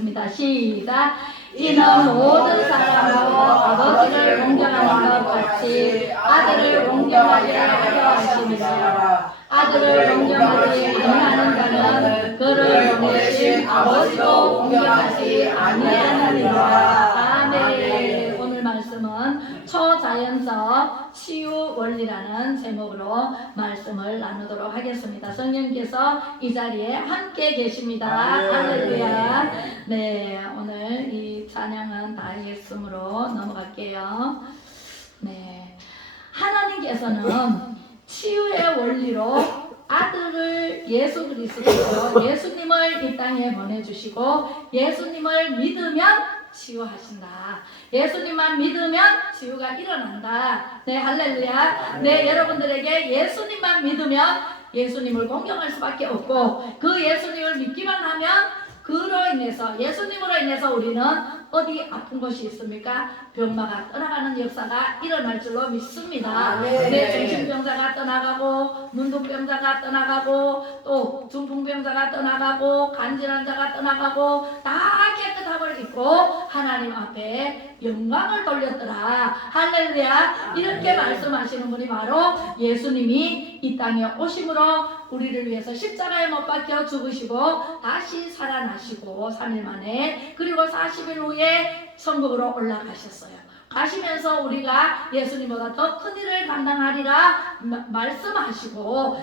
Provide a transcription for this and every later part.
하겠습니다. 시작. 이는 모든 사람도 아버지를 공경하는 것 같이 아들을 공경하게 하려 하심이라. 아들을 공경하지 아니하는 자는 그를 보내신 아버지도 공경하지 아니하느니라. 아멘. 오늘 말씀은 초자연적 치유 원리라는 제목으로 말씀을 나누도록 하겠습니다. 성령께서 이 자리에 함께 계십니다. 할렐루야. 네, 오늘 이 찬양은 다 했으므로 넘어갈게요. 네, 하나님께서는 치유의 원리로 아들을 예수 그리스도로 예수님을 이 땅에 보내주시고 예수님을 믿으면 치유하신다. 예수님만 믿으면 치유가 일어난다. 네, 할렐루야. 네, 여러분들에게 예수님만 믿으면 예수님을 공경할 수밖에 없고 그 예수님을 믿기만 하면 그로 인해서 예수님으로 인해서 우리는 어디 아픈 곳이 있습니까? 병마가 떠나가는 역사가 일어날 줄로 믿습니다. 네, 정신병자가 떠나가고 문둥병자가 떠나가고 또 중풍병자가 떠나가고 간질환자가 떠나가고 다 깨끗함을 입고 하나님 앞에 영광을 돌렸더라. 할렐루야. 이렇게 말씀하시는 분이 바로 예수님이 이 땅에 오심으로 우리를 위해서 십자가에 못 박혀 죽으시고 다시 살아나시고 3일 만에 그리고 40일 후에 천국으로 올라가셨어요. 가시면서 우리가 예수님보다 더 큰 일을 감당하리라 말씀하시고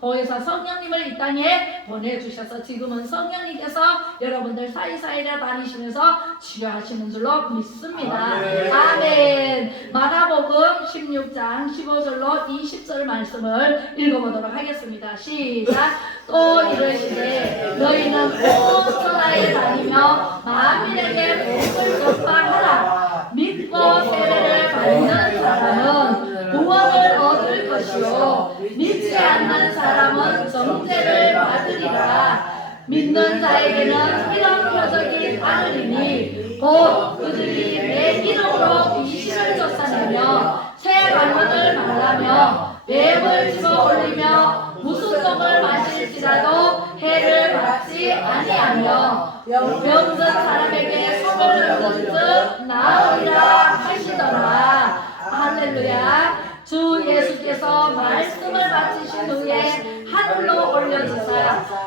오해사 성령님을 이 땅에 보내주셔서 지금은 성령님께서 여러분들 사이사이에 다니시면서 치료하시는 줄로 믿습니다. 아멘. 마가복음 16장 15절로 20절 말씀을 읽어보도록 하겠습니다. 시작. 또 이르시되 너희는 온 천하에 다니며 만민에게 복을 전파하라. 믿고 세례를 받는 사람은 구원을 얻을 것이요 믿지 않는 사람은 정죄를 받으리라. 믿는 자에게는 이런 표적이 따르리니 곧 그들이 내 이름으로 귀신을 쫓아내며 새 방언을 말하며 뱀을 집어 올리며 무슨 독을 마실지라도 해를 받지 아니하며 병든 사람에게 손을 얹은 즉 나으리라 하시더라. 할렐루야. 주 예수께서 말씀을 마치신 후에 하늘로 올려지사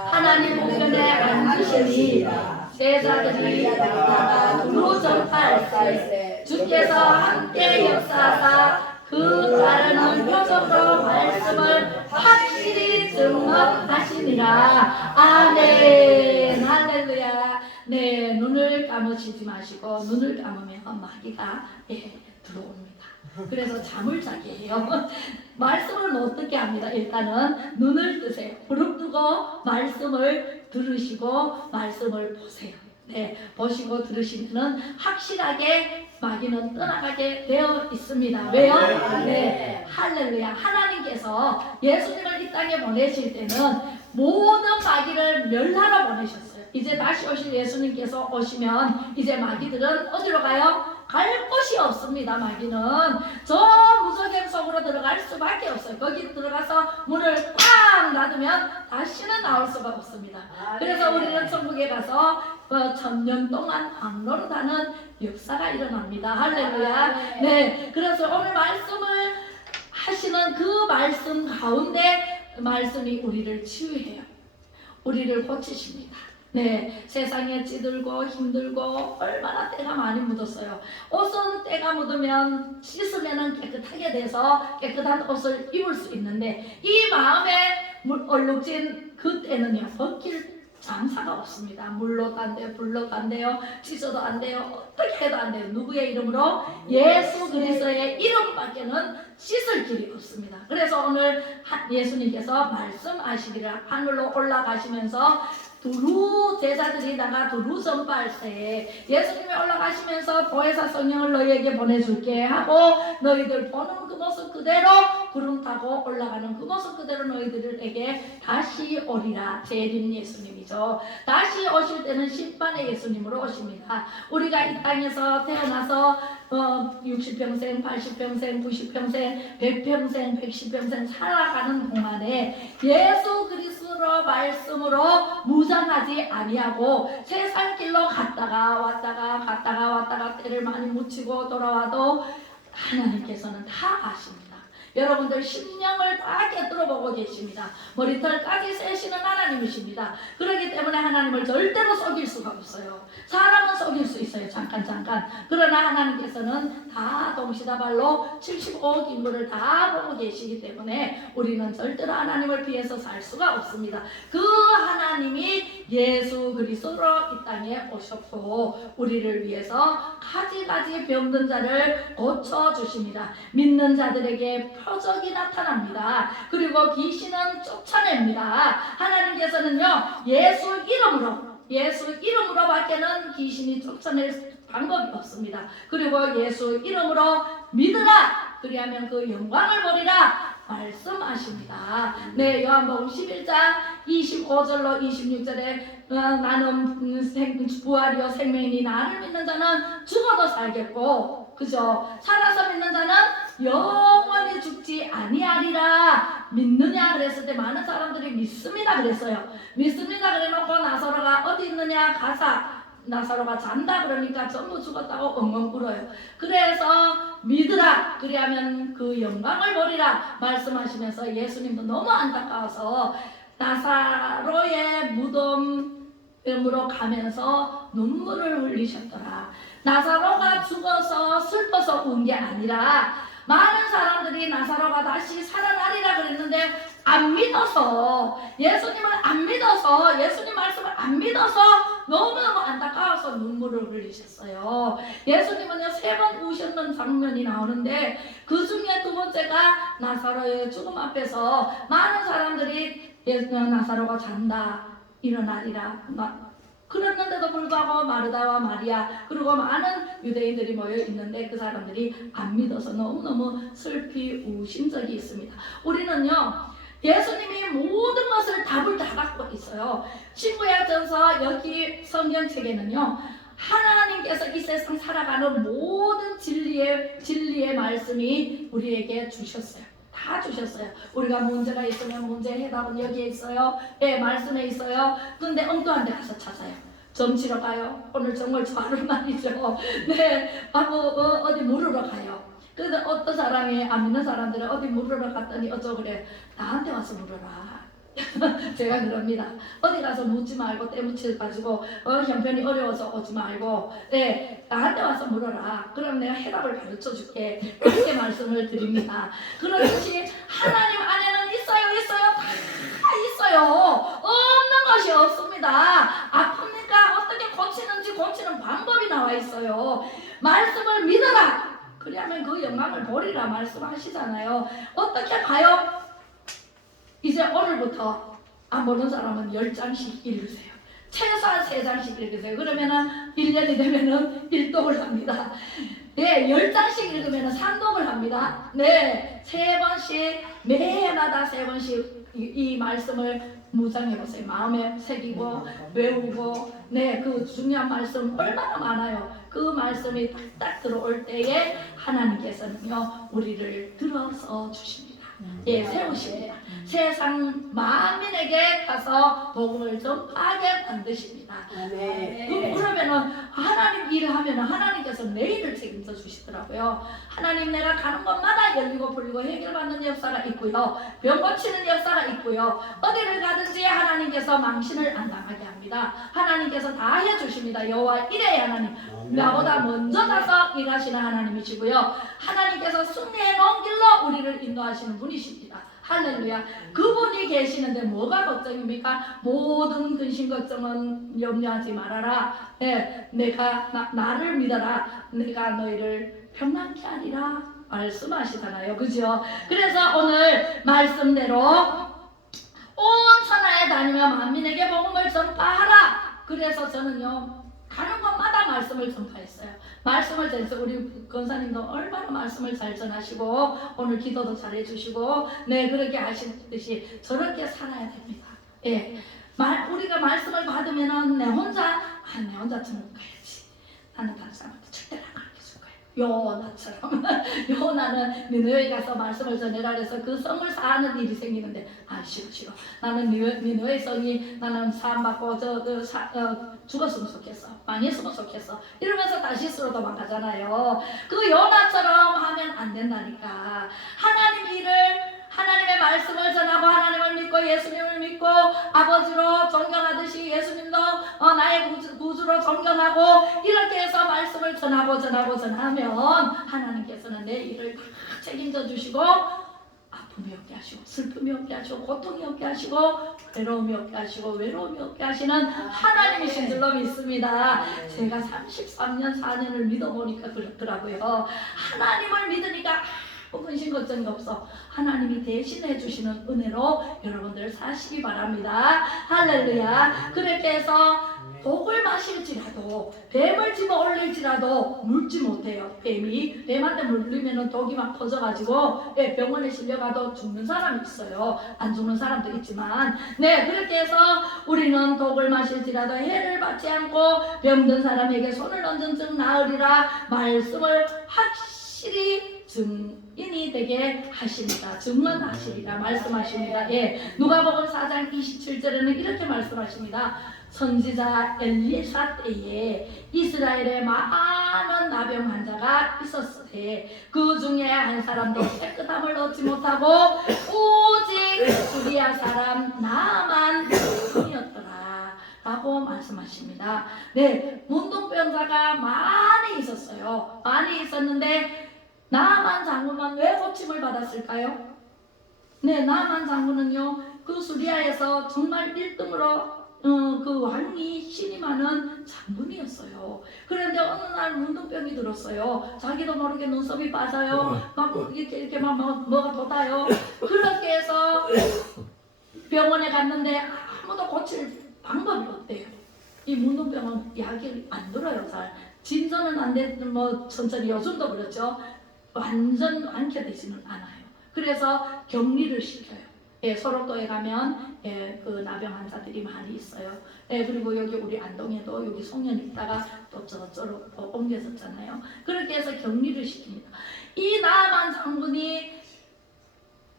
하나님 우편에 앉으시니 제자들이 나가 두루 전파할세 주께서 함께 역사하사 그 따르는 표적으로 말씀을 확실히 증언하시니라. 아멘. 할렐루야. 네, 눈을 감으시지 마시고 눈을 감으면 마귀가 들어옵니다. 그래서 잠을 자게 해요. 말씀을 어떻게 합니다? 일단은 눈을 뜨세요. 부릅뜨고 말씀을 들으시고 말씀을 보세요. 네, 보시고 들으시면은 확실하게 마귀는 떠나가게 되어 있습니다. 왜요? 네, 할렐루야. 하나님께서 예수님을 이 땅에 보내실 때는 모든 마귀를 멸하러 보내셨어요. 이제 다시 오실 예수님께서 오시면 이제 마귀들은 어디로 가요? 갈 곳이 없습니다. 마귀는 저 무저갱 속으로 들어갈 수밖에 없어요. 거기 들어가서 문을 꽉 닫으면 다시는 나올 수가 없습니다. 그래서 우리는 천국에 가서 1000년 동안 왕노릇하는 역사가 일어납니다. 할렐루야. 네, 그래서 오늘 말씀을 하시는 그 말씀 가운데 말씀이 우리를 치유해요. 우리를 고치십니다. 네, 세상에 찌들고 힘들고 얼마나 때가 많이 묻었어요. 옷은 때가 묻으면 씻으면 깨끗하게 돼서 깨끗한 옷을 입을 수 있는데 이 마음에 얼룩진 그 때는요 벗길 장사가 없습니다. 물로도 안 돼요, 불로도 안 돼요, 찢어도 안 돼요, 어떻게 해도 안 돼요. 누구의 이름으로? 예수 그리스도의 이름밖에는 씻을 길이 없습니다. 그래서 오늘 예수님께서 말씀하시기를 하늘로 올라가시면서 두루 제자들이 나가 두루 전파할세 예수님이 올라가시면서 보혜사 성령을 너희에게 보내줄게 하고 너희들 보는 그 모습 그대로 구름 타고 올라가는 그 모습 그대로 너희들에게 다시 오리라. 재림 예수님이죠. 다시 오실 때는 심판의 예수님으로 오십니다. 우리가 이 땅에서 태어나서 60평생, 80평생, 90평생, 100평생, 110평생 살아가는 동안에 예수 그리스도로 말씀으로 무장하지 아니하고 세상 길로 가지 갔다가 왔다가 때를 많이 묻히고 돌아와도 하나님께서는 다 아십니다. 여러분들 심령을 다 깨뜨려 보고 계십니다. 머리털까지 세시는 하나님이십니다. 그렇기 때문에 하나님을 절대로 속일 수가 없어요. 사람은 속일 수 있어요. 잠깐. 그러나 하나님께서는 다 동시다발로 75억 인구를 다 보고 계시기 때문에 우리는 절대로 하나님을 피해서 살 수가 없습니다. 그 하나님이 예수 그리스도로 이 땅에 오셨고 우리를 위해서 가지 병든 자를 고쳐주십니다. 믿는 자들에게 표적이 나타납니다. 그리고 귀신은 쫓아냅니다. 하나님께서는요 예수 이름으로 밖에는 귀신이 쫓아낼 방법이 없습니다. 그리고 예수 이름으로 믿으라 그리하면 그 영광을 보리라 말씀하십니다. 네, 요한복음 11장 25절로 26절에 나는 부활이요 생명이니 나를 믿는 자는 죽어도 살겠고 그죠? 살아서 믿는 자는 영원히 죽지 아니하리라 믿느냐 그랬을 때 많은 사람들이 믿습니다 그랬어요. 믿습니다 그래놓고 나사로가 어디 있느냐 가사 나사로가 잔다 그러니까 전부 죽었다고 엉엉 울어요. 그래서 믿으라 그리하면 그 영광을 보리라 말씀하시면서 예수님도 너무 안타까워서 나사로의 무덤으로 가면서 눈물을 흘리셨더라. 나사로가 죽어서 슬퍼서 운 게 아니라 많은 사람들이 나사로가 다시 살아나리라 그랬는데 안 믿어서 예수님을 안 믿어서 예수님 말씀을 안 믿어서 너무너무 안타까워서 눈물을 흘리셨어요. 예수님은요 3번 우셨는 장면이 나오는데 그 중에 2번째가 나사로의 죽음 앞에서 많은 사람들이 나사로가 잔다 일어나리라 그랬는데도 불구하고 마르다와 마리아 그리고 많은 유대인들이 모여 있는데 그 사람들이 안 믿어서 너무너무 슬피 우신 적이 있습니다. 우리는요 예수님이 모든 것을 답을 다 갖고 있어요. 신구약전서 여기 성경책에는요 하나님께서 이 세상 살아가는 모든 진리의 말씀이 우리에게 주셨어요. 다 주셨어요. 우리가 문제가 있으면 문제 해답은 여기에 있어요. 예, 말씀에 있어요. 근데 엉뚱한 데 가서 찾아요. 점치러 가요. 오늘 정말 좋아하는 말이죠. 네, 어디 물으러 가요. 그래서 어떤 사람이 안 믿는 사람들은 어디 물으러 갔더니 어쩌고 그래. 나한테 와서 물어라. 제가 그럽니다. 어디 가서 묻지 말고 때묻혀가지고 형편이 어려워서 오지 말고 네, 나한테 와서 물어라. 그럼 내가 해답을 가르쳐 줄게. 그렇게 말씀을 드립니다. 그렇듯이 하나님 안에는 있어요. 다 있어요. 없는 것이 없습니다. 아픕니까? 어떻게 고치는지 고치는 방법이 나와 있어요. 말씀을 믿어라. 그러면 그 영광을 보리라 말씀하시잖아요. 어떻게 봐요? 이제 오늘부터 안 보는 사람은 10장씩 읽으세요. 최소한 3장씩 읽으세요. 그러면은 1년이 되면은 1독을 합니다. 네, 10장씩 읽으면은 3독을 합니다. 네, 3번씩 매해마다 3번씩 이 말씀을 묵상해보세요. 마음에 새기고 외우고 네, 그 중요한 말씀 얼마나 많아요. 그 말씀이 딱 들어올 때에 하나님께서는요 우리를 들어서 주십니다. 예, 세우십니다. 세상 만민에게 가서 복음을 전파하게 만드십니다. 그러면은 하나님 일을 하면은 하나님께서 내 일을 책임져 주시더라고요. 하나님 내가 가는 곳마다 열리고 풀리고 해결받는 역사가 있고요. 병 고치는 역사가 있고요. 어디를 가든지 하나님께서 망신을 안 당하게 합니다. 하나님께서 다 해주십니다. 여호와 이레의 하나님 나보다 먼저 가서 일하시는 하나님이시고요. 하나님께서 승리해 놓은 길로 우리를 인도하시는 분이십니다. 할렐루야. 그분이 계시는데 뭐가 걱정입니까? 모든 근심 걱정은 염려하지 말아라. 네, 내가 나를 믿어라. 내가 너희를 평안케 하리라 말씀하시잖아요. 그죠? 그래서 오늘 말씀대로 온 천하에 다니며 만민에게 복음을 전파하라. 그래서 저는요 가는 곳마다 말씀을 전파했어요. 말씀을 전해서 우리 권사님도 얼마나 말씀을 잘 전하시고 오늘 기도도 잘 해주시고 네 그렇게 하시듯이 저렇게 살아야 됩니다. 예, 우리가 말씀을 받으면은 내 혼자 천국 가야지. 나는 다른 사람한테 절대로 안 가르쳐줄 거예요. 요나처럼 요나는 니느웨에 가서 말씀을 전해라 그래서 그 성을 사는 일이 생기는데 싫어 나는 니느웨 성이 나는 사함받고 죽었으면 좋겠어 망했으면 좋겠어 이러면서 다시스로 도망가잖아요. 그 요나처럼 하면 안 된다니까. 하나님 일을 하나님의 말씀을 전하고 하나님을 믿고 예수님을 믿고 아버지로 존경하듯이 예수님도 나의 구주로 존경하고 이렇게 해서 말씀을 전하면 하나님께서는 내 일을 다 책임져 주시고 아픔이 없게 하시고 슬픔이 없게 하시고 고통이 없게 하시고 괴로움이 없게 하시고 외로움이 없게 하시는 하나님이신 줄로 믿습니다. 제가 33년 4년을 믿어보니까 그렇더라고요. 하나님을 믿으니까 근심 걱정이 없어. 하나님이 대신해 주시는 은혜로 여러분들 사시기 바랍니다. 할렐루야. 그렇게 해서 독을 마실지라도 뱀을 집어 올릴지라도 물지 못해요. 뱀한테 물리면 독이 막 퍼져가지고 병원에 실려가도 죽는 사람이 있어요. 안 죽는 사람도 있지만 그렇게 해서 우리는 독을 마실지라도 해를 받지 않고 병든 사람에게 손을 얹은 즉 나으리라 말씀을 확실히 증인이 되게 하십니다. 증언하시리라 말씀하십니다. 누가복음 4장 27절에는 이렇게 말씀하십니다. 선지자 엘리사 때에 이스라엘에 많은 나병 환자가 있었으되 그 중에 한 사람도 깨끗함을 얻지 못하고 오직 수리아 사람 나만 뿐이었더라 라고 말씀하십니다. 문둥병자가 많이 있었어요. 많이 있었는데 나만 장군만 왜 고침을 받았을까요? 나만 장군은요 그 수리아에서 정말 1등으로 그 왕이 신임하는 장군이었어요. 그런데 어느 날 문둥병이 들었어요. 자기도 모르게 눈썹이 빠져요. 막 이렇게 막 뭐가 돋아요. 그렇게 해서 병원에 갔는데 아무도 고칠 방법이 없대요. 이 문둥병은 약이 안 들어요. 잘 진전은 안 되는 천천히 요즘도 그렇죠. 완전 완쾌되지는 않아요. 그래서 격리를 시켜요. 소록도에 가면 그 나병 환자들이 많이 있어요. 그리고 여기 우리 안동에도 여기 송년이 있다가 또 저쪽으로 옮겨졌잖아요. 그렇게 해서 격리를 시킵니다. 이 나만 장군이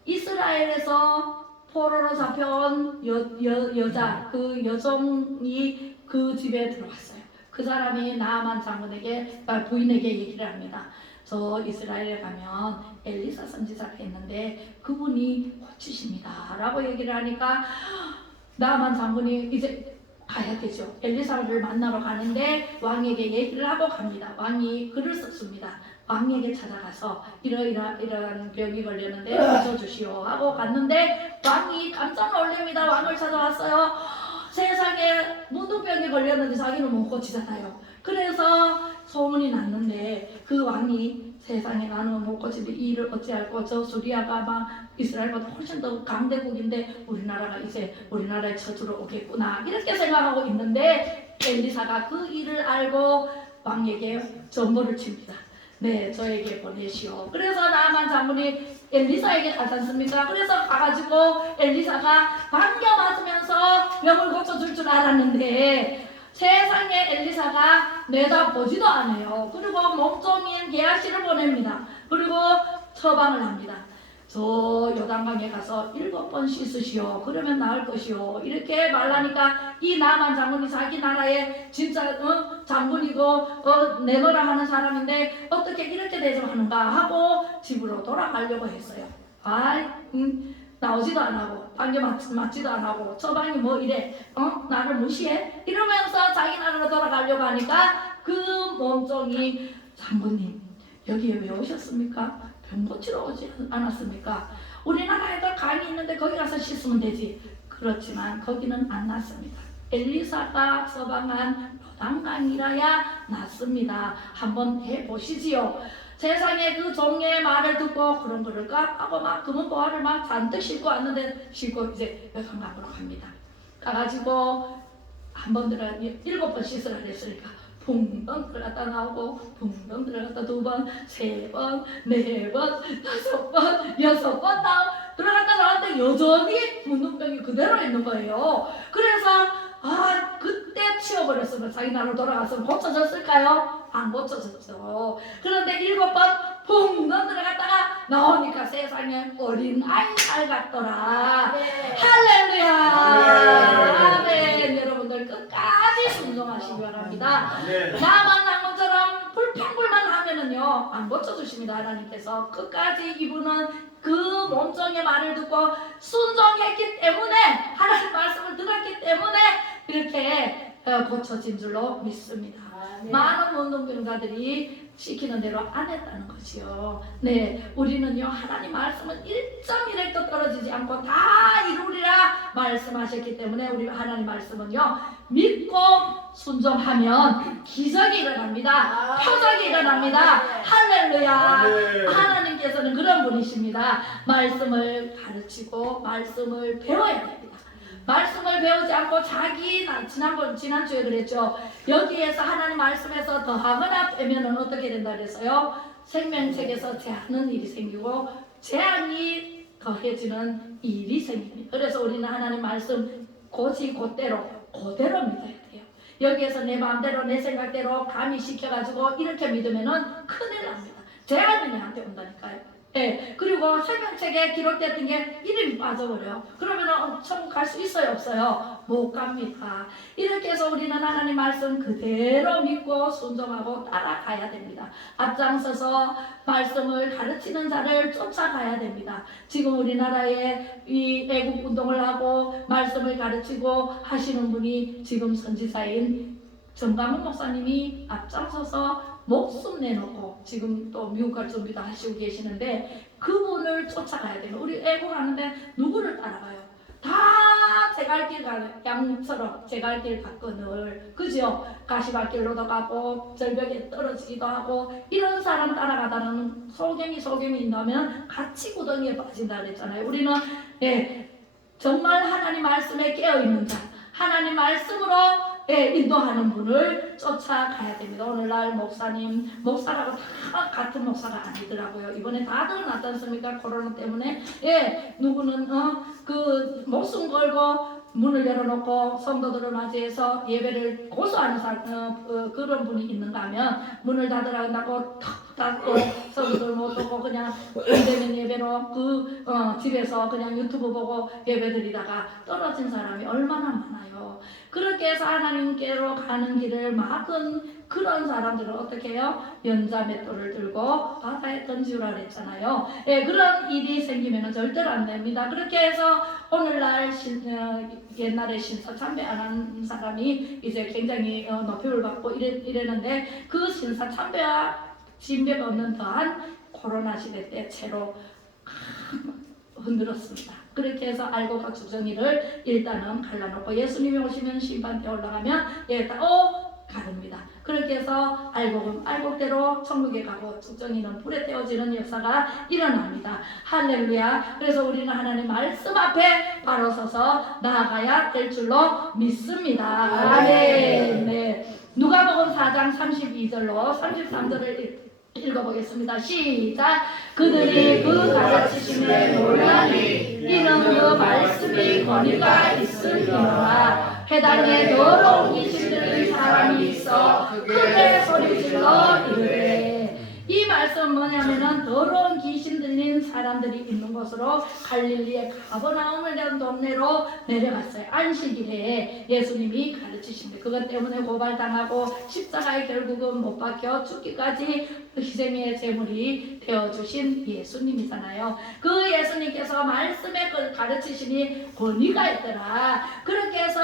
이스라엘에서 포로로 잡혀온 여자 그 여종이 그 집에 들어왔어요. 그 사람이 나만 장군에게 부인에게 얘기를 합니다. 저 이스라엘에 가면 엘리사 선지자가 있는데 그분이 고치십니다 라고 얘기를 하니까 나만 장군이 이제 가야 되죠. 엘리사를 만나러 가는데 왕에게 얘기를 하고 갑니다. 왕이 글을 썼습니다. 왕에게 찾아가서 이러한 병이 걸렸는데 고쳐주시오 하고 갔는데 왕이 깜짝 놀랍니다. 왕을 찾아왔어요. 세상에 문둥병이 걸렸는데 자기는 못 고치잖아요. 그래서 소문이 났는데 그 왕이 세상에 나는 못 고치는데 이 일을 어찌할꼬 저 수리아가 막 이스라엘보다 훨씬 더 강대국인데 우리나라가 이제 우리나라에 쳐들어 오겠구나 이렇게 생각하고 있는데 엘리사가 그 일을 알고 왕에게 전보를 칩니다. 저에게 보내시오. 그래서 나만 장군이 엘리사에게 가지 않습니까? 그래서 가가지고 엘리사가 반겨 맞으면서 병을 고쳐줄 줄 알았는데 세상에 엘리사가 내다보지도 않아요. 그리고 몸종인 게하시를 보냅니다. 그리고 처방을 합니다. 저 요단강에 가서 7번 씻으시오. 그러면 나을 것이오. 이렇게 말하니까 이 나만 장군이 자기 나라의 진짜 장군이고 내노라 하는 사람인데 어떻게 이렇게 대접하는가 하고 집으로 돌아가려고 했어요. 나오지도 안 하고 반겨 맞지도 안 하고 처방이 뭐 이래 나를 무시해 이러면서 자기 나라로 돌아가려고 하니까 그 몸종이 장군님 여기에 왜 오셨습니까? 병 고치러 오지 않았습니까? 우리나라에도 강이 있는데 거기 가서 씻으면 되지. 그렇지만 거기는 안 낫습니다. 엘리사가 처방한 요단강이라야 낫습니다. 한번 해보시지요. 세상에 그 종의 말을 듣고 그런 그럴까 하고 막 금은보화를 막 잔뜩 싣고 왔는데 싣고 이제 요단강으로 갑니다. 가가지고 한 번 들어 7번 씻으라 그랬으니까 붕덩 들어갔다 나오고 붕덩 들어갔다 2번, 3번, 4번, 5번, 6번 들어갔다 나왔는데 여전히 문둥병이 그대로 있는 거예요. 그래서 그때 치워버렸으면 자기 나라로 돌아갔으면 고쳐졌을까요? 안 고쳐졌어. 그런데 7번 붕 들어갔다가 나오니까 세상에 어린 아이 살 같더라. 네. 할렐루야. 아멘. 아멘. 여러분들 끝까지 순종하시기 바랍니다. 네. 나만 나무처럼 불평불만 하면은요 안 고쳐주십니다. 하나님께서 끝까지 이분은 그 몸종의 말을 듣고 순종했기 때문에, 하나님 말씀을 들었기 때문에 이렇게 고쳐진 줄로 믿습니다. 아멘. 많은 운동병자들이 시키는 대로 안 했다는 것이요. 네, 우리는요 하나님 말씀은 1.1획도 떨어지지 않고 다 이루리라 말씀하셨기 때문에 우리 하나님 말씀은요 믿고 순종하면 기적이 일어납니다. 표적이 일어납니다. 할렐루야. 하나님께서는 그런 분이십니다. 말씀을 가르치고 말씀을 배워야 됩니다. 말씀을 배우지 않고 지난주에 그랬죠. 여기에서 하나님 말씀에서 더하거나 빼면은 어떻게 된다 그랬어요? 생명책에서 제하는 일이 생기고 제한이 더해지는 일이 생깁니다. 그래서 우리는 하나님 말씀 그대로 믿어야 돼요. 여기에서 내 마음대로 내 생각대로 가미시켜가지고 이렇게 믿으면은 큰일 납니다. 제한이 내한테 온다니까요. 예, 그리고 생명책에 기록됐던 게 이름이 빠져버려요. 그러면 천국 갈 수 있어요, 없어요? 못 갑니다. 이렇게 해서 우리는 하나님 말씀 그대로 믿고 순종하고 따라가야 됩니다. 앞장서서 말씀을 가르치는 자를 쫓아가야 됩니다. 지금 우리나라에 이 애국 운동을 하고 말씀을 가르치고 하시는 분이 지금 선지자인 정강훈 목사님이 앞장서서 목숨 내놓고 지금 또 미국 갈 준비도 하시고 계시는데 그분을 쫓아가야 돼요. 우리 애국하는데 누구를 따라가요? 다 제갈길 가는 양처럼 제갈길 갔거늘, 그죠? 가시밭길로도 가고 절벽에 떨어지기도 하고 이런 사람 따라가다는 소경이 있다면 같이 구덩이에 빠진다 그랬잖아요. 우리는 정말 하나님 말씀에 깨어있는 자, 하나님 말씀으로 인도하는 분을 쫓아가야 됩니다. 오늘날 목사라고 다 같은 목사가 아니더라고요. 이번에 다들 났지 않습니까? 코로나 때문에. 누구는 그 목숨 걸고 문을 열어놓고 성도들을 맞이해서 예배를 고소하는 그런 분이 있는가 하면 문을 닫으라 한다고 탁 닫고 성도들 못 오고 그냥 은대면 예배로 집에서 그냥 유튜브 보고 예배 드리다가 떨어진 사람이 얼마나 많아요. 그렇게 해서 하나님께로 가는 길을 막은 그런 사람들은 어떻게 해요? 연자맷돌을 들고 바다에 던지라 그랬잖아요. 그런 일이 생기면 절대로 안 됩니다. 그렇게 해서 오늘날 옛날에 신사참배 안 한 사람이 이제 굉장히 높임을 받고 이랬는데 그 신사참배와 진배가 없는 더한 코로나 시대 때 채로 흔들었습니다. 그렇게 해서 알고가 주정이를 일단은 갈라놓고 예수님이 오시면 심판대 올라가면 가릅니다. 그렇게 해서 알곡대로 천국에 가고 주정이는 불에 태워지는 역사가 일어납니다. 할렐루야. 그래서 우리는 하나님 말씀 앞에 바로 서서 나아가야 될 줄로 믿습니다. 아멘. 네. 누가복음 4장 32절로 33절을 읽어보겠습니다. 시작. 그들이 그 가르치심에 놀라니 이는 그 말씀이 권위가 있으리라. 회당에 더러운 귀신 들린 사람이 있어 크게 소리질러 이르되. 이 말씀은 뭐냐면은 더러운 귀신 들린 사람들이 있는 곳으로 갈릴리의 가버나움이라는 동네로 내려갔어요. 안식일에 예수님이 가르치신데 그것 때문에 고발당하고 십자가에 결국은 못 박혀 죽기까지 희생의 제물이 되어주신 예수님이잖아요. 그 예수님께서 말씀에 가르치시니 권위가 있더라. 그렇게 해서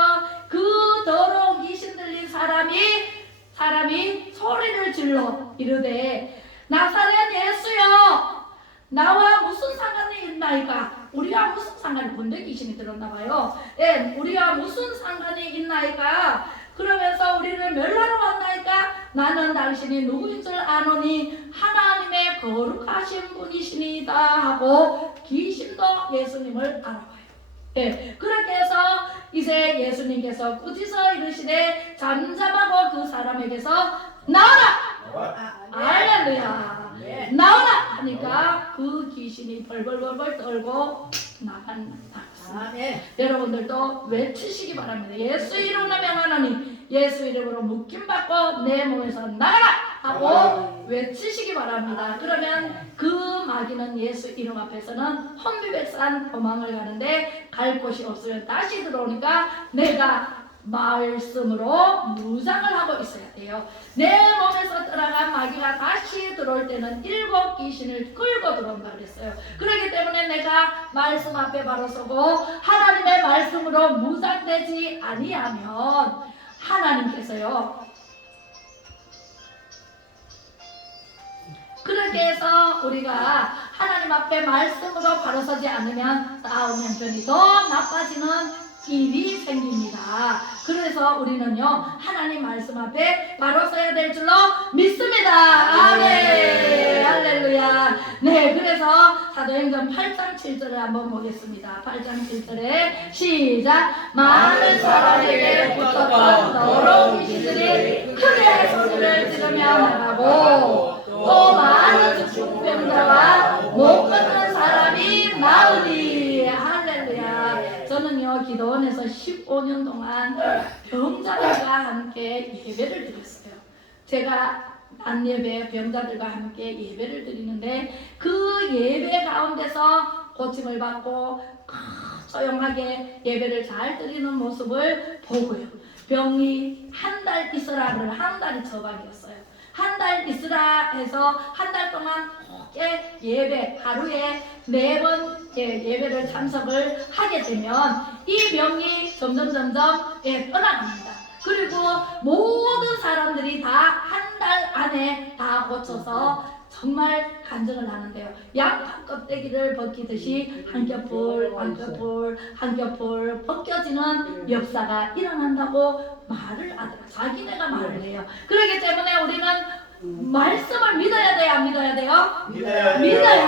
그 더러운 귀신 들린 사람이 소리를 질러 이르되 나사렛 예수여, 나와 무슨 상관이 있나이까? 우리와 무슨 상관이, 군대 귀신이 들었나봐요. 우리와 무슨 상관이 있나이까? 그러면서 우리를 멸하러 왔나이까? 나는 당신이 누구인 줄 아노니 하나님의 거룩하신 분이시니다 하고 귀신도 예수님을 알아봐요. 그렇게 해서 이제 예수님께서 꾸짖어 이르시되 잠잠하고 그 사람에게서 나와라! 할렐루야. 나오라 하니까 그 귀신이 벌벌벌벌 떨고 나간다. 있습니다. 아멘. 여러분들도 외치시기 바랍니다. 예수 이름으로 명하노니 예수 이름으로 묶임받고 내 몸에서 나가라 하고 외치시기 바랍니다. 그러면 그 마귀는 예수 이름 앞에서는 혼비백산 도망을 가는데 갈 곳이 없으면 다시 들어오니까 내가 말씀으로 무장을 하고 있어야 돼요. 내 몸에서 떠나간 마귀가 다시 들어올 때는 7 귀신을 끌고 들어온다 그랬어요. 그렇기 때문에 내가 말씀 앞에 바로 서고 하나님의 말씀으로 무장되지 아니하면 하나님께서요, 그렇게 해서 우리가 하나님 앞에 말씀으로 바로 서지 않으면 싸움 형편이 더 나빠지는 일이 생깁니다. 그래서 우리는요, 하나님 말씀 앞에 바로 서야 될 줄로 믿습니다. 아멘. 할렐루야. 네, 그래서 사도행전 8장 7절을 한번 보겠습니다. 8장 7절에 시작. 많은 사람에게 붙었던 더러운 귀신들이 크게 소리를 지르며 나가고 또 많은 중풍병자와 못 걷는 사람이 나으니. 할렐루야. 저는요, 기도원에서 15년 동안 병자들과 함께 예배를 드렸어요. 제가 안예배 병자들과 함께 예배를 드리는데 그 예배 가운데서 고침을 받고 조용하게 예배를 잘 드리는 모습을 보고요. 병이 한 달 있으라 그러면 한 달이 처방이었어요. 한 달 있으라 해서 한 달 동안 꼭 예배 하루에 4번 예배를 참석을 하게 되면 이 병이 점점 떠나갑니다. 그리고 모든 사람들이 다 한 달 안에 다 고쳐서 정말 간증을 하는데요. 양파 껍데기를 벗기듯이 한 겹을 벗겨지는 역사가 일어난다고 말을 하더라. 자기네가 말을 해요. 그렇기 때문에 우리는 말씀을 믿어야 돼요, 안 믿어야 돼요? 믿어야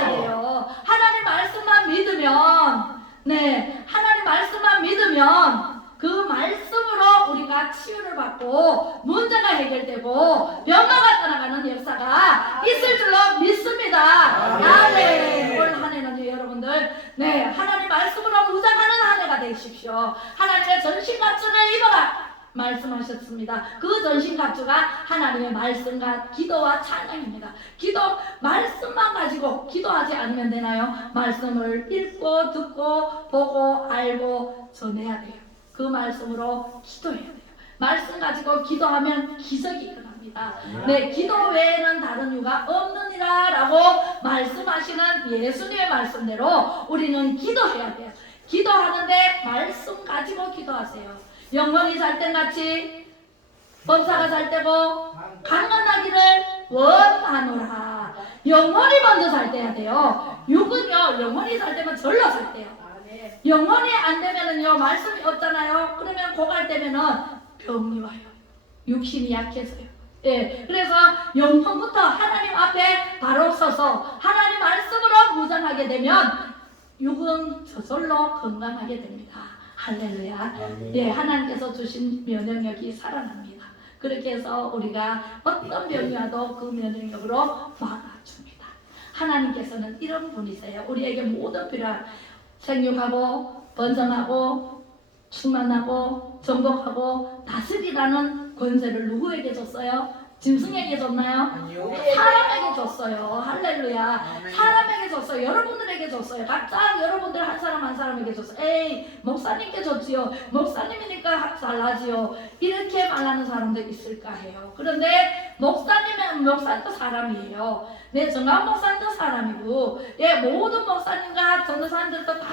돼요. 하나님 말씀만 믿으면, 네, 하나님 말씀만 믿으면 그 말씀으로 우리가 치유를 받고 문제가 해결되고 병마가 떠나가는 역사가 있을 줄로 믿습니다. 아멘. 올 한 해는요, 여러분들, 네, 하나님 말씀으로 무장하는 한 해가 되십시오. 하나님의 전신갑주를 입어라 말씀하셨습니다. 그 전신갑주가 하나님의 말씀과 기도와 찬양입니다. 말씀만 가지고 기도하지 않으면 되나요? 말씀을 읽고 듣고 보고 알고 전해야 돼요. 그 말씀으로 기도해야 돼요. 말씀 가지고 기도하면 기적이 일어납니다. 네, 기도 외에는 다른 이유가 없느니라 라고 말씀하시는 예수님의 말씀대로 우리는 기도해야 돼요. 기도하는데 말씀 가지고 기도하세요. 영혼이 살 땐같이 범사가 살 때고 강건하기를 원하노라. 영혼이 먼저 살 때야 돼요. 육은요, 영혼이 살 때면 절로 살 때요. 영혼이 안 되면은요, 말씀이 없잖아요. 그러면 고갈 때면은 병이 와요. 육신이 약해서요. 예, 그래서 영혼부터 하나님 앞에 바로 서서 하나님 말씀으로 무장하게 되면 육은 저절로 건강하게 됩니다. 할렐루야. 예, 하나님께서 주신 면역력이 살아납니다. 그렇게 해서 우리가 어떤 병이 와도 그 면역력으로 막아줍니다. 하나님께서는 이런 분이세요. 우리에게 모든 필요한 생육하고 번성하고 충만하고 정복하고 다스리라는 권세를 누구에게 줬어요? 짐승에게 줬나요? 아니요. 사람에게 줬어요. 할렐루야. 사람에게 줬어요. 여러분들에게 줬어요. 각자 여러분들 한 사람 한 사람에게 줬어요. 에이, 목사님께 줬지요. 목사님이니까 잘나지요. 이렇게 말하는 사람들 있을까 해요. 그런데 목사님도 사람이에요. 네, 정강 목사님도 사람이고, 예, 모든 목사님과 전도사님들도 다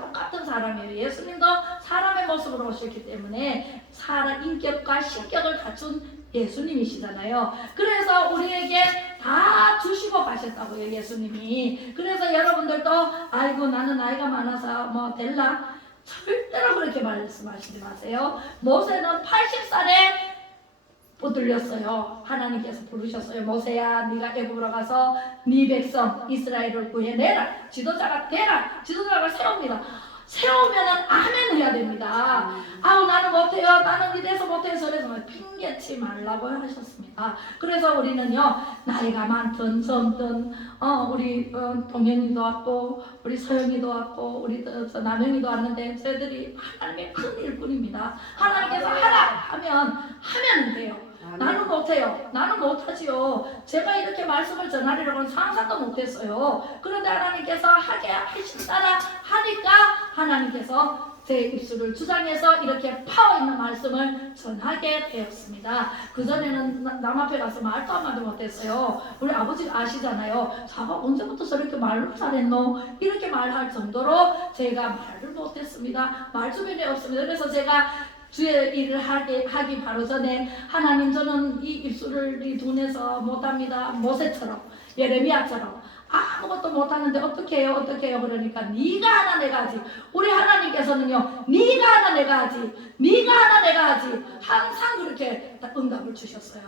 똑같은 사람이에요. 예수님도 사람의 모습으로 오셨기 때문에 사람 인격과 신격을 갖춘 예수님이시잖아요. 그래서 우리에게 다 주시고 가셨다고요, 예수님이. 그래서 여러분들도 아이고 나는 나이가 많아서 뭐 될라? 절대로 그렇게 말씀하시지 마세요. 모세는 80살에 붙들렸어요. 하나님께서 부르셨어요. 모세야, 네가 애굽으로 가서 네 백성 이스라엘을 구해내라. 지도자가 되라. 지도자가 세웁니다. 세우면은 아멘 해야 됩니다. 아우 나는 못해요. 나는 이래서 못해요. 저래서 핑계치 말라고 하셨습니다. 그래서 우리는요 나이가 많든 젊든 우리 동현이도 왔고 우리 서영이도 왔고 우리 남영이도 왔는데 저희들이 하나님의 큰 일꾼입니다. 하나님께서 하라 하면 돼요. 나는 못해요. 나는 못하지요. 제가 이렇게 말씀을 전하리라고는 상상도 못했어요. 그런데 하나님께서 하게 하신다라 하니까 하나님께서 제 입술을 주장해서 이렇게 파워 있는 말씀을 전하게 되었습니다. 그전에는 남 앞에 가서 말도 한마디 못했어요. 우리 아버지가 아시잖아요. 자가 언제부터 저렇게 말을 잘했노? 이렇게 말할 정도로 제가 말을 못했습니다. 말 주변에 없습니다. 그래서 제가 주의 일을 하기 바로 전에 하나님 저는 이 입술을 이 둔해서 못합니다. 모세처럼 예레미야처럼 아무것도 못하는데 어떻게 해요 그러니까 네가 하나 내가 하지. 우리 하나님께서는요 네가 하나 내가 하지 네가 하나 내가 하지 항상 그렇게 응답을 주셨어요.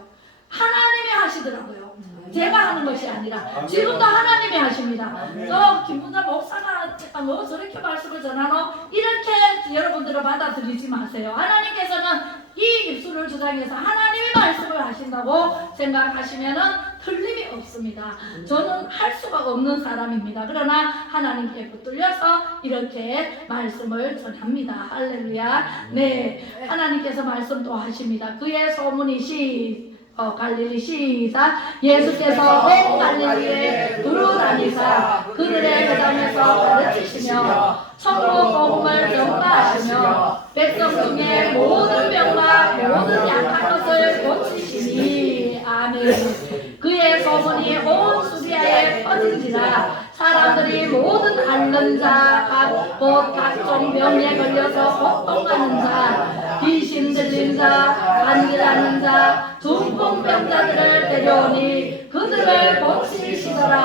하나님이 하시더라고요. 제가 하는 것이 아니라 지금도 하나님이 하십니다. 저 김문자 목사가 뭐 저렇게 말씀을 전하노 이렇게 여러분들은 받아들이지 마세요. 하나님께서는 이 입술을 주장해서 하나님이 말씀을 하신다고 생각하시면은 틀림이 없습니다. 저는 할 수가 없는 사람입니다. 그러나 하나님께 붙들려서 이렇게 말씀을 전합니다. 할렐루야. 네, 하나님께서 말씀도 하십니다. 그의 소문이 갈릴리 시작. 예수께서 온 갈릴리에 두루 다니사 그들의 회당에서 가르치시며 천국 복음을 전파하시며 백성 중에 모든 병과 모든 약한 것을 고치시니 아멘. 그의 소문이 온 수리아에 퍼진지라 사람들이 모든 앓는 자, 곧 각종 병에 걸려서 고통하는 자, 귀신 들린 자, 간질하는 자, 중풍병자들을 데려오니 그들을 고치시더라.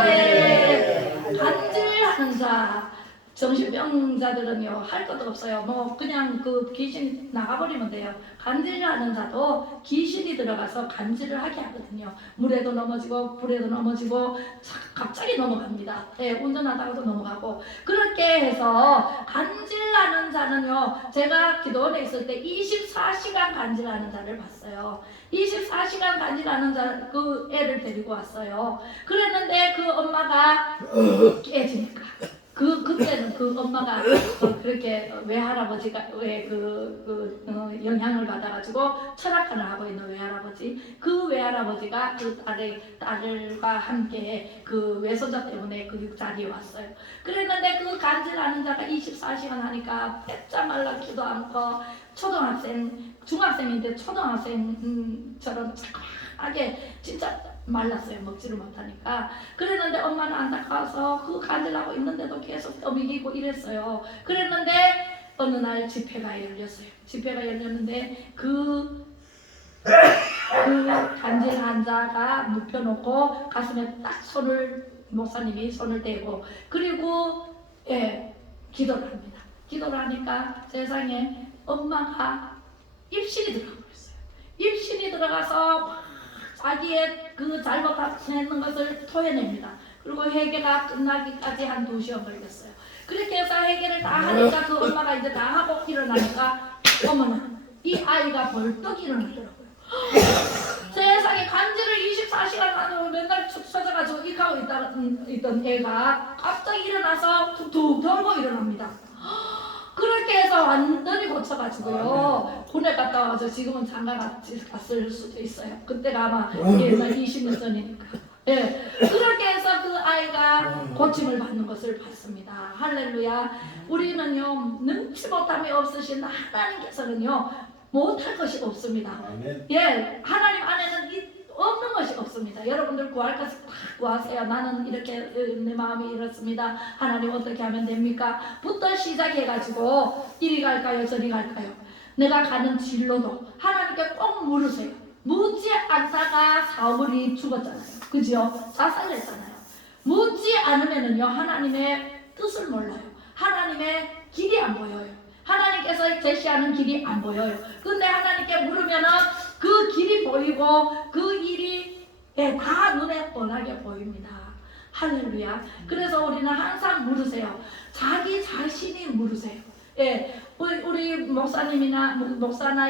아멘. 간질하는 자, 정신병자들은요 할 것도 없어요. 뭐 그냥 그 귀신 나가버리면 돼요. 간질하는 자도 귀신이 들어가서 간질을 하게 하거든요. 물에도 넘어지고 불에도 넘어지고 갑자기 넘어갑니다. 네, 운전하다가도 넘어가고 그렇게 해서 간질하는 자는요 제가 기도원에 있을 때 24시간 간질하는 자를 봤어요. 24시간 간질하는 자 그 애를 데리고 왔어요. 그랬는데 그 엄마가 깨지니까 그때는 그 엄마가 그렇게 외할아버지가 영향을 받아가지고 철학관을 하고 있는 외할아버지, 그 외할아버지가 그 딸과 함께 그 외손자 때문에 그 자리에 왔어요. 그랬는데 그 간질하는 자가 24시간 하니까 빼짝 말라지도 않고 초등학생, 중학생인데 초등학생처럼 착하게 진짜 말랐어요. 먹지를 못하니까. 그랬는데 엄마는 안타까워서 그 간질하고 있는데도 계속 떠미기고 이랬어요. 그랬는데 어느 날 집회가 열렸어요. 집회가 열렸는데 그 간질한 자가 눕혀놓고 가슴에 딱 목사님이 손을 대고 그리고 기도를 합니다. 기도를 하니까 세상에 엄마가 입신이 들어가 버렸어요. 입신이 들어가서 자기의 그 잘못했는 것을 토해냅니다. 그리고 회개가 끝나기까지 한 2시간 걸렸어요. 그렇게 해서 회개를 다 하니까 그 엄마가 이제 다 하고 일어나니까 어머나 이 아이가 벌떡 일어나더라고요. 세상에 간질을 24시간 하고 맨날 축 처져가지고 이가고 있던 애가 갑자기 일어나서 툭툭 돌고 일어납니다. 그렇게 해서 완전히 고쳐가지고요 군에 갔다 와서 지금은 장가 갔을 수도 있어요. 그때가 아마 옛날 20년 전이니까. 예, 그렇게 해서 그 아이가 고침을 받는 것을 봤습니다. 할렐루야. 우리는요 능치 못함이 없으신 하나님께서는요 못할 것이 없습니다. 예, 하나님 안에는 없는 것이 없습니다. 여러분들 구할 것을 다 구하세요. 나는 이렇게 내 마음이 이렇습니다. 하나님 어떻게 하면 됩니까? 부터 시작해가지고 이리 갈까요? 저리 갈까요? 내가 가는 진로도 하나님께 꼭 물으세요. 묻지 않다가 사울이 죽었잖아요. 그죠? 자살했잖아요. 묻지 않으면은요 하나님의 뜻을 몰라요. 하나님의 길이 안 보여요. 하나님께서 제시하는 길이 안 보여요. 근데 하나님께 물으면은 그 길이 보이고 그 일이 다 눈에 뻔하게 보입니다. 할렐루야. 그래서 우리는 항상 물으세요. 자기 자신이 물으세요. 예, 우리 목사나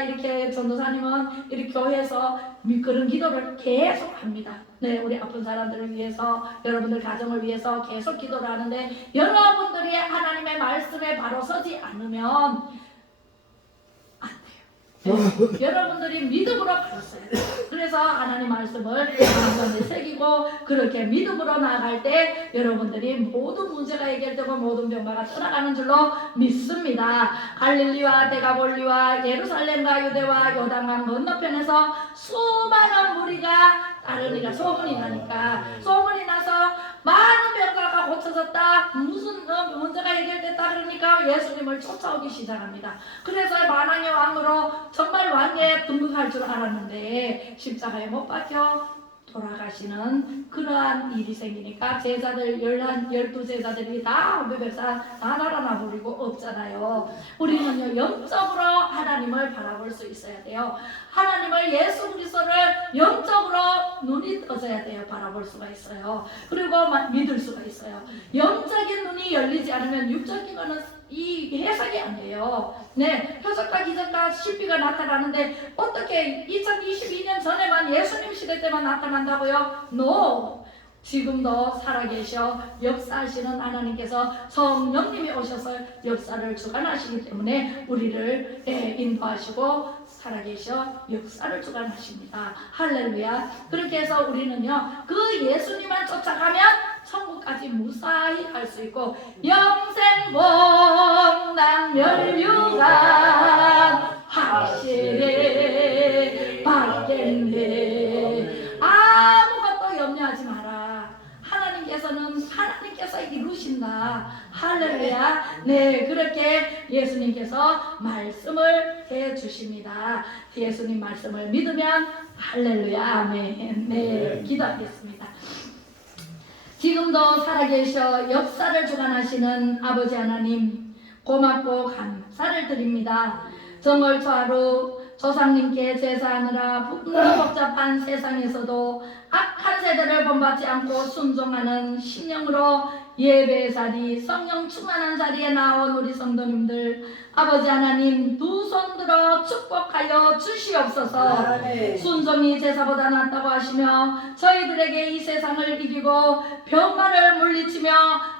이렇게 전도사님은 이렇게 교회에서 그런 기도를 계속 합니다. 네, 우리 아픈 사람들을 위해서, 여러분들 가정을 위해서 계속 기도를 하는데, 여러분들이 하나님의 말씀에 바로 서지 않으면 안 돼요. 네, 여러분들이 믿음으로 바로 서야 돼요. 그래서 하나님 말씀을 마음에 새기고 그렇게 믿음으로 나아갈 때 여러분들이 모든 문제가 해결되고 모든 병마가 떠나가는 줄로 믿습니다. 갈릴리와 데가볼리와 예루살렘과 유대와 요단강 건너편에서 수많은 무리가 따르니까 소문이 나니까, 소문이 나서 많은 병가가 고쳐졌다, 무슨 문제가 해결됐다 그러니까 예수님을 쫓아오기 시작합니다. 그래서 만왕의 왕으로 정말 왕에 등극할 줄 알았는데 십자가에 못 박혀 돌아가시는 그러한 일이 생기니까 제자들 12제자들이 다 백사 다 날아나 버리고 없잖아요. 우리는요 영적으로 하나님을 바라볼 수 있어야 돼요. 하나님을, 예수 그리스도를 영적으로 눈이 떠져야 돼요. 바라볼 수가 있어요. 그리고 믿을 수가 있어요. 영적인 눈이 열리지 않으면 육적인 거는 이 해석이 안 돼요. 네, 표적과 기적과 신비가 나타나는데 어떻게 2022년 전에만 예수님 시대 때만 나타난다고요? No! 지금도 살아계셔 역사하시는 하나님께서 성령님이 오셔서 역사를 주관하시기 때문에 우리를 인도하시고 살아계셔 역사를 주관하십니다. 할렐루야. 그렇게 해서 우리는요 그 예수님만 쫓아가면 천국까지 무사히 갈 수 있고, 영생복랑 멸류관 확실히 받겠네. 아무것도 염려하지 마라. 하나님께서 이루신다. 할렐루야. 네, 그렇게 예수님께서 말씀을 해 주십니다. 예수님 말씀을 믿으면 할렐루야. 아멘. 네, 기도하겠습니다. 지금도 살아계셔 역사를 주관하시는 아버지 하나님, 고맙고 감사를 드립니다. 정월초 하루 조상님께 제사하느라 복잡한 세상에서도 악한 세대를 본받지 않고 순종하는 신령으로 예배 자리, 성령 충만한 자리에 나온 우리 성도님들, 아버지 하나님 두 손 들어 축복하여 주시옵소서. 순종이 제사보다 낫다고 하시며 저희들에게 이 세상을 이기고 병마를 물리치며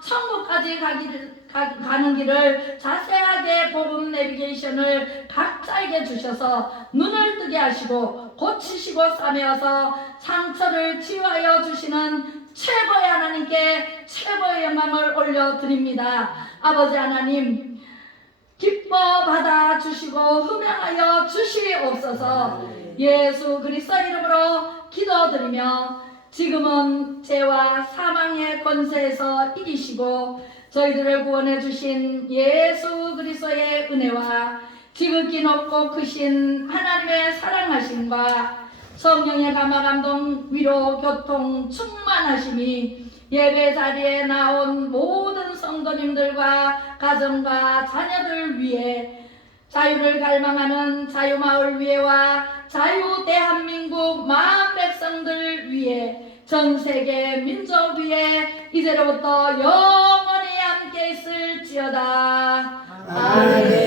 천국까지 가는 길을 자세하게 복음 내비게이션을 각자에게 주셔서 눈을 뜨게 하시고 고치시고 싸매어서 상처를 치유하여 주시는 최고의 하나님께 최고의 영광을 올려드립니다. 아버지 하나님 기뻐 받아주시고 흠양하여 주시옵소서. 예수 그리스도 이름으로 기도드리며 지금은 죄와 사망의 권세에서 이기시고 저희들을 구원해 주신 예수 그리스도의 은혜와 지극히 높고 크신 하나님의 사랑하심과 성령의 감화 감동 위로 교통 충만하심이 예배 자리에 나온 모든 성도님들과 가정과 자녀들 위해, 자유를 갈망하는 자유마을 위에와 자유 대한민국 마음 백성들 위해, 전 세계 민족 위에 이제로부터 영원히 함께 있을지어다. 아멘.